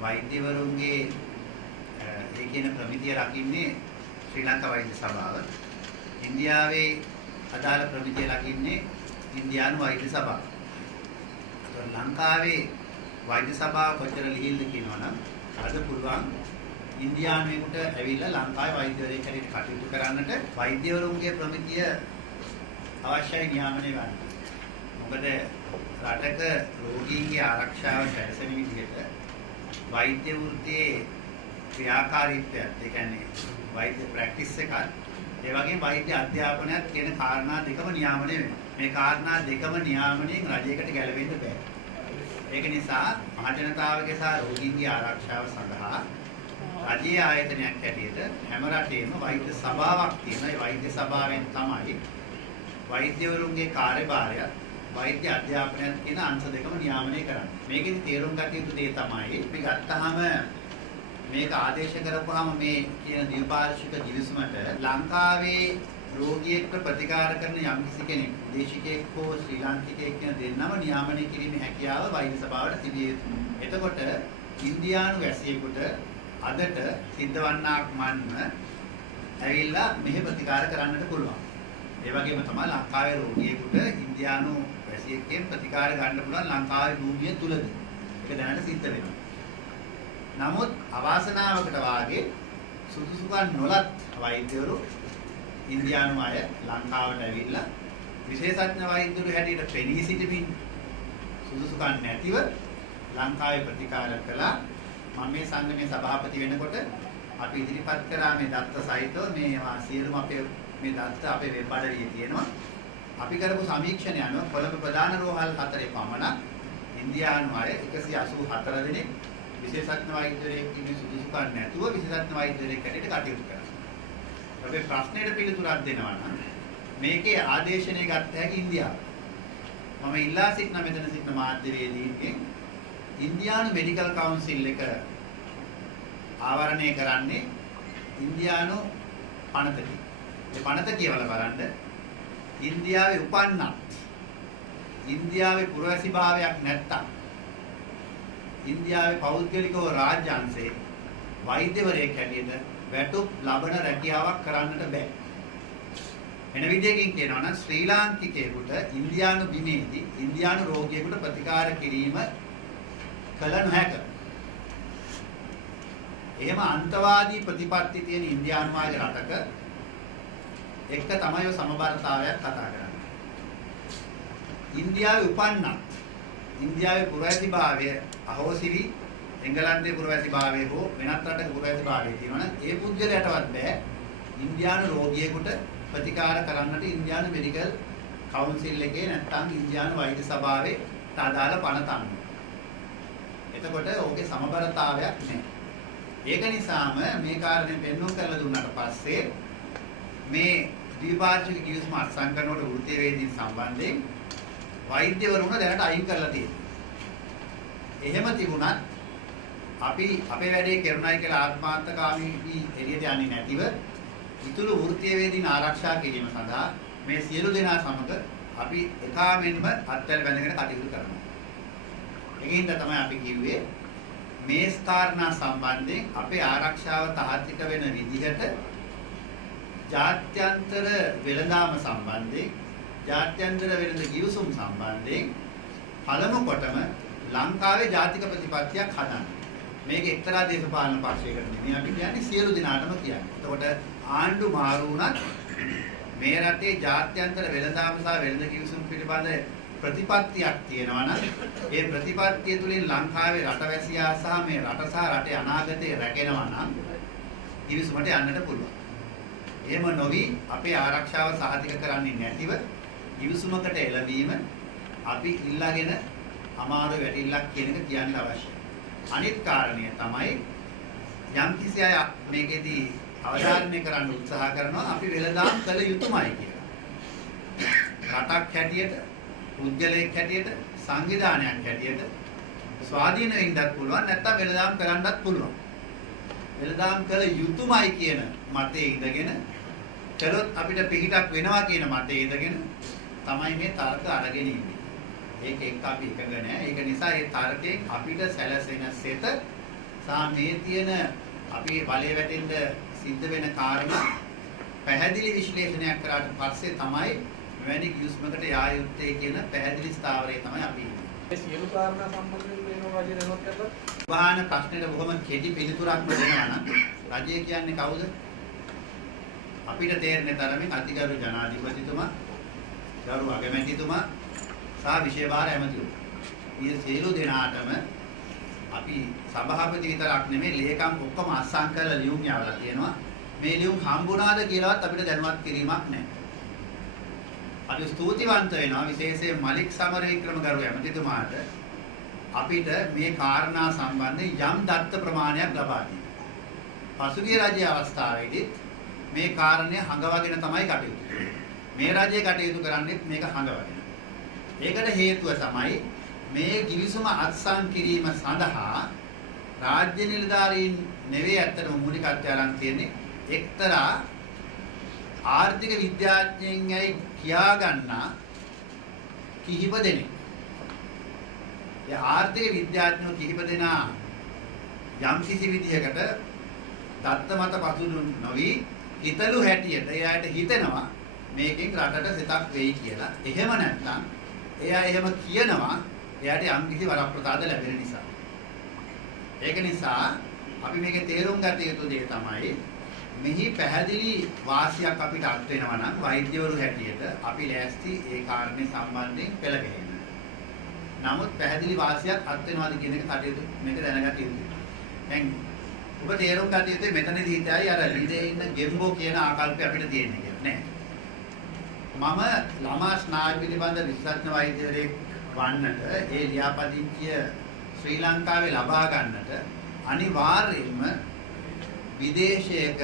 වෛද්‍යවරුන්ගේ ඒ කියන ප්‍රමිතිය රකින්නේ ශ්‍රී ලංකා වෛද්‍ය සභාව. ඉන්දියාවේ අදාළ ප්‍රමිතිය රකින්නේ ඉන්දියානු වෛද්‍ය සභාව. ඒතකොට ලංකාවේ වෛද්‍ය සභාව කොච්චර ලිහිල්ද කියනවනම් අද පුළුවන් ඉන්දියානුවෙකුට ඇවිල්ලා ලංකාවේ වෛද්‍යවරයෙක් හැටියට කටයුතු කරන්නට වෛද්‍යවරුන්ගේ ප්‍රමිතිය අවශ්‍යයි නියාමනය ගන්න. මොකද රටක රෝගීන්ගේ ආරක්ෂාව සැලසෙන විදිහට වෛද්‍ය වෘත්තියේ ක්‍රියාකාරීත්වයත් ඒ කියන්නේ වෛද්‍ය ප්‍රැක්ටිස් එකත් ඒ වගේම වෛද්‍ය අධ්‍යාපනයත් කියන කාරණා දෙකම නියාමනය වෙනවා. මේ කාරණා දෙකම නියාමනයෙන් රජයකට ගැලවෙන්න බෑ. ඒක නිසා මහජනතාවගේ සහ රෝගීන්ගේ ආරක්ෂාව සඳහා රජයේ ආයතනයක් හැටියට හැම රටේම වෛද්‍ය සභාවක් තියෙනවා. ඒ වෛද්‍ය සභාවෙන් තමයි වෛද්‍යවරුන්ගේ කාර්යභාරය වෛද්‍ය අධ්‍යාපනයත් කියන අංශ දෙකම නියාමනය කරන්නේ. මේකෙදි තේරුම් ගත යුතු දේ තමයි අපි ගත්තාම මේක ආදේශ කරපුවාම මේ කියන දීපාර්ශ්වික දිවිසුමට ලංකාවේ රෝගියෙක්ට ප්‍රතිකාර කරන යම්කිසි කෙනෙක් දේශිකයෙක් හෝ ශ්‍රී ලාංකිකයෙක් කියන දෙන්නම නියාමනය කිරීමේ හැකියාව වෛද්‍ය සභාවට තිබිය යුතුයි. එතකොට ඉන්දියානු වැසියෙකුට අදට සිද්ධවන්නාක් මන්ම ඇවිල්ලා මෙහි ප්‍රතිකාර කරන්නට පුළුවන්. ඒ වගේම තමයි ලංකාවේ රෝගියෙකුට ඉන්දියානු වැසියෙක්ගෙන් ප්‍රතිකාර ගන්න පුළුවන් ලංකාවේ භූමිය තුලද. ඒක දැනට සිද්ධ වෙනවා. නමුත් අවාසනාවකට වාගේ සුදුසුකම් නොලත් වෛද්‍යවරු ඉන්දියානු අය ලංකාවට ඇවිල්ලා විශේෂඥ වෛද්‍යවරු හැටියට පෙනී සිටමින් සුදුසුකම් නැතිව ලංකාවේ ප්‍රතිකාර කළා. මම මේ සංගමේ සභාපති වෙනකොට අපි ඉදිරිපත් කරා මේ දත්ත සහිතව මේ සියලුම අපේ මේ දත්ත අපේ වෙබ් අඩවියේ තියෙනවා. අපි කරපු සමීක්ෂණය අනුව කොළඹ ප්‍රධාන රෝහල් 4 පමණ ඉන්දියානු අය 184 දෙනෙක් විශේෂඥ වෛද්‍යවරයෙක් ඉන්නේ සුදුසුකම් නැතුව විශේෂඥ වෛද්‍යවරයෙක් හැටියට කටයුතු කරනවා. අපේ ප්‍රශ්නෙට පිළිතුරක් දෙනවා නම් මේකේ ආදේශනය ගත්ත හැකි ඉන්දියාව. මම ඉල්ලා සිටින මෙතන සිටින මාධ්‍යවේදීන්ගෙන් ඉන්දියානු මෙඩිකල් කවුන්සිල් එක ආවරණය කරන්නේ ඉන්දියානු පනතකින්. ඒ පනත කියවලා බලන්න ඉන්දියාවේ උපන්නත් ඉන්දියාවේ පුරවැසි භාවයක් නැත්තම් ඉන්දියාවේ පෞද්ගලිකව රාජ්‍ය අංශයේ වෛද්‍යවරයෙක් හැටියට වැටුප් ලබන රැකියාවක් කරන්නට බෑ. වෙන විදිහකින් කියනවා නම් ශ්‍රී ලාංකිකයෙකුට ඉන්දියානු බිමේදී ඉන්දියානු රෝගියෙකුට ප්‍රතිකාර කිරීම කල නොහැක. එහෙම අන්තවාදී ප්‍රතිපත්ති තියෙන ඉන්දියානු ආගේ රටක එක්ක තමයි සමබරතාවයක් කතා කරන්නේ. ඉන්දියාවේ උපන්නත් ඉන්දියාවේ පුරවැසිභාවය අහෝසිරි එංගලන්තයේ පුරවැසිභාවය හෝ වෙනත් රටක පුරවැසිභාවය තියෙනවනම් ඒ පුද්ගලයාටවත් බෑ ඉන්දියානු රෝගියෙකුට ප්‍රතිකාර කරන්නට ඉන්දියානු මෙඩිකල් කවුන්සිල් එකේ නැත්නම් ඉන්දියානු වෛද්‍ය සභාවේ අදාළ පනත අනුව. එතකොට ඕකේ සමබරතාවයක් නැහැ. ඒක නිසාම මේ කාරණේ පෙන්වන්න කරලා දුන්නාට පස්සේ මේ ද්විපාර්ශ්වික කිවිසුම අත්සන් කරනකොට වෘත්තීය වේදීන් සම්බන්ධයෙන් වෛද්‍යවරුන් දැනට අයින් කරලා තියෙනවා. එහෙම තිබුණත් අපි අපේ වැඩේ කරනයි කියලා ආත්මාර්ථකාමී එළියට යන්නේ නැතිව ඉතුරු වෘත්තීය වේදීන් ආරක්ෂා කිරීම සඳහා මේ සියලු දෙනා සමග අපි එකාමෙන්ම අත්වැල් බැඳගෙන කටයුතු කරනවා. ඒකින්ද තමයි අපි කිව්වේ මේ කාරණා සම්බන්ධයෙන් අපේ ආරක්ෂාව තහතික වෙන විදිහට ජාත්‍යන්තර වෙළඳාම සම්බන්ධයෙන් ජාත්‍යන්තර වෙළඳ ගිවිසුම් සම්බන්ධයෙන් පළමු කොටම ලංකාවේ ජාතික ප්‍රතිපත්තියක් හදන්න. මේක එක්තරා දේශපාලන පක්ෂයකට නෙමෙයි අපි කියන්නේ සියලු දෙනාටම කියන්නේ. එතකොට ආණ්ඩු මාරු වුණත් මේ රටේ ජාත්‍යන්තර වෙළඳාම සහ වෙළඳ ගිවිසුම් පිළිබඳ ප්‍රතිපත්තියක් තියෙනවා නම් ඒ ප්‍රතිපත්තිය තුළින් ලංකාවේ රටවැසියා සහ මේ රට සහ රටේ අනාගතය රැකෙනවා නම් ගිවිසුමට යන්නට පුළුවන්. එහෙම නොවි අපේ ආරක්ෂාව සහතික කරන්නේ නැතිව ගිවිසුමකට එළවීම අපි ඉල්ලාගෙන අමාරු වැටිල්ලක් කියන එක කියන්න අවශ්‍යයි. අනිත් කාරණය තමයි යම් කිසි අය මේකෙදී අවධාරණය කරන්න උත්සාහ කරනවා අපි වෙළඳාම් කළ යුතුමයි කියලා. රටක් හැටියට, පුද්ගලයෙක් හැටියට, සංවිධානයක් හැටියට ස්වාධීන වෙන්නත් පුළුවන් නැත්නම් වෙළඳාම් කරන්නත් පුළුවන්. වෙළඳාම් කළ යුතුමයි කියන මතයේ ඉඳගෙන කළොත් අපිට පිහිටක් වෙනවා කියන මතයේ ඉඳගෙන තමයි මේ තර්ක අරගෙන ඉන්නේ. ඒක එක්ක අපි එකග නැහැ. ඒක නිසා මේ තර්කයෙන් අපිට සැලසෙන සෙත සහ මේ තියෙන අපි බලය වැටෙන්න සිද්ධ වෙන කාරණා පැහැදිලි විශ්ලේෂණයක් කරාට පස්සේ තමයි මෙවැනි කිවිසුමකට යා යුත්තේ කියන පැහැදිලි ස්ථාවරය තමයි අපි ඉන්නේ. මේ සියලු කාරණා සම්බන්ධයෙන් වෙනවා රජය දැනුවත් කරලා වාහන ප්‍රශ්නෙට බොහොම කෙටි පිළිතුරක්ම දෙනවා නම් රජය කියන්නේ කවුද? අපිට තේරෙන තරමින් අතිගරු ජනාධිපතිතුමා, ගරු අගමැතිතුමා සහ විශේෂ භාර ඇමතිවරු. මේ සියලු දෙනාටම අපි සභාපති විතරක් නෙමෙයි ලේකම් ඔක්කොම අස්සම් කරලා ලියුම් යවලා තියෙනවා. මේ ලියුම් හම්බුණාද කියලාවත් අපිට දැනුවත් කිරීමක් නැහැ. අපි ස්තුතිවන්ත වෙනවා විශේෂයෙන් මලික් සමරවික්‍රම ගරු ඇමතිතුමාට අපිට මේ කාරණා සම්බන්ධයෙන් යම් දත්ත ප්‍රමාණයක් ලබා දීලා. පසුගිය රජයේ අවස්ථාවේදී මේ කාරණය හඟවගෙන තමයි කටයුතු කරන්නේ. මේ රජයේ කටයුතු කරන්නේ මේක හඟවගෙන. ඒකට හේතුව තමයි මේ කිවිසුම අත්සන් කිරීම සඳහා රාජ්‍ය නිලධාරීන් නෙවෙයි ඇත්තටම මූලිකත්වය අරන් තියෙන්නේ එක්තරා ආර්ථික විද්‍යාඥයන්යි කියා ගන්නා කිහිප දෙනෙක්. ඒ ආර්ථික විද්‍යාඥයෝ කිහිප දෙනා යම් කිසි විදිහකට දත්ත මත පසුදු නොවි හිතලු හැටියට එයාට හිතෙනවා මේකෙන් රටට සිතක් වෙයි කියලා. එහෙම නැත්නම් එයා එහෙම කියනවා එයාට යම් කිසි වරප්‍රසාද ලැබෙන නිසා. ඒක නිසා අපි මේකේ තේරුම් ගත යුතු දේ තමයි මෙහි පැහැදිලි වාසියක් අපිට අත් වෙනවා නම් වෛද්‍යවරු හැටියට අපි ලෑස්ති ඒ කාරණේ සම්බන්ධයෙන් පෙළ ගැහෙන්න. නමුත් පැහැදිලි වාසියක් අත් වෙනවාද කියන එක කටයුතු මේක දැනගත යුතුයි. දැන් ඔබ තේරුම් ගත යුත්තේ මෙතනදී හිතයි අර ලිදේ ඉන්න ගෙම්බෝ කියන ආකල්පය අපිට තියෙන්නේ කියලා නෑ. මම ළමා ස්නායු පිළිබඳ විශේෂඥ වෛද්‍යවරයෙක් වන්නට ඒ ලියාපදිංචිය ශ්‍රී ලංකාවේ ලබා ගන්නට අනිවාර්යයෙන්ම විදේශයක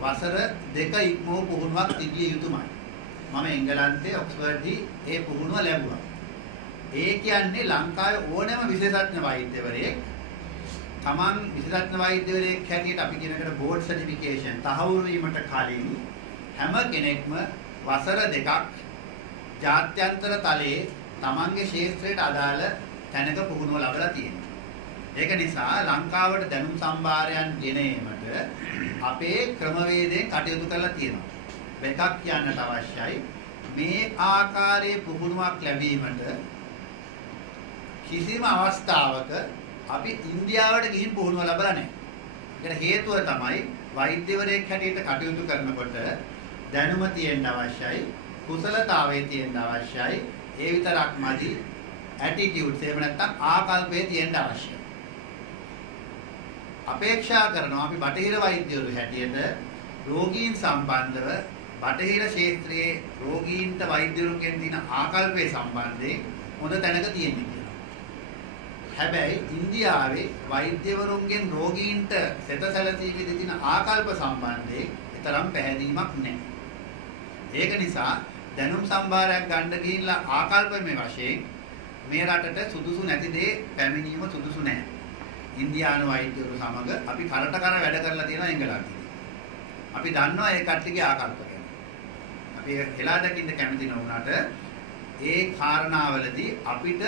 වසර 2 ඉක්මවූ පුහුණුවක් තිබිය යුතුමයි. මම එංගලන්තයේ ඔක්ස්ෆර්ඩ්දී ඒ පුහුණුව ලැබුවා. ඒ කියන්නේ ලංකාවේ ඕනෑම විශේෂඥ වෛද්‍යවරයෙක් තමන් විශේෂඥ වෛද්‍යවරයෙක් හැටියට අපි කියනකට බෝඩ් සර්ටිෆිකේෂන් තහවුරු වීමට කලින් හැම කෙනෙක්ම වසර 2ක් ජාත්‍යන්තර තලයේ තමන්ගේ ක්ෂේත්‍රයට අදාළ තැනක පුහුණුව ලැබලා තියෙනවා. ඒක නිසා ලංකාවට දැනුම් සම්භාරයන් ගෙන ඒමට අපේ ක්‍රමවේදයෙන් කටයුතු කරලා තියෙනවා. එකක් කියන්නට අවශ්‍යයි මේ ආකාරයේ පුහුණුවක් ලැබීමට කිසිම අවස්ථාවක අපි ඉන්දියාවට ගිහින් පුහුණුව ලැබලා නැහැ. ඒකට හේතුව තමයි වෛද්‍යවරයෙක් හැටියට කටයුතු කරනකොට දැනුම තියෙන්න අවශ්‍යයි, කුසලතාවය තියෙන්න අවශ්‍යයි. ඒ විතරක් මදි ඇටිටියුඩ්ස් එහෙම නැත්නම් ආකල්පය තියෙන්න අවශ්‍යයි. අපේක්ෂා කරනවා අපි බටහිර වෛද්‍යවරු හැටියට රෝගීන් සම්බන්ධව බටහිර ක්ෂේත්‍රයේ රෝගීන්ට වෛද්‍යවරුන්ගෙන් දින ආකල්පය සම්බන්ධයෙන් හොඳ තැනක තියෙන්නේ කියලා. හැබැයි ඉන්දියාවේ වෛද්‍යවරුන්ගෙන් රෝගීන්ට සෙතසැලසී විදින ආකල්ප සම්බන්ධයෙන් තරම් පැහැදීමක් නැහැ. ඒක නිසා දැනුම් සම්භාරයක් ගන්න ගිහිල්ලා ආකල්පමය වශයෙන් මේ රටට සුදුසු නැති දේ පැමිණීම සුදුසු නැහැ. ඉන්දියානු වෛද්‍යවරු සමග අපි කරට කර වැඩ කරලා තියෙනවා එංගලන්තයේ. අපි දන්නවා ඒ කට්ටියගේ ආකල්ප ගැන. අපි එලා දකින්න කැමති නොවුනට ඒ කාරණාවලදී අපිට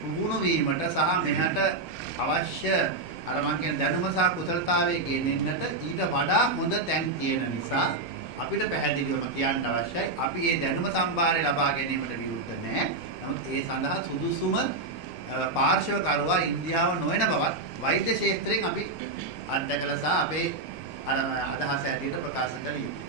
පුහුණු වීමට සහ මෙහාට අවශ්‍ය අර මං කියන දැනුම සහ කුසලතාවයේ ගෙනෙන්නට ඊට වඩා හොඳ තැන් තියෙන නිසා අපිට පැහැදිලිවම කියන්න අවශ්‍යයි අපි මේ දැනුම සම්භාරය ලබා ගැනීමට විරුද්ධ නැහැ. නමුත් ඒ සඳහා සුදුසුම පාර්ශවකරුවා ඉන්දියාව නොවන බවත් වෛද්‍ය ක්ෂේත්‍රයෙන් අපි අත්දැකලා සහ අපේ අදහස ඇටියට ප්‍රකාශ කළ යුතුයි.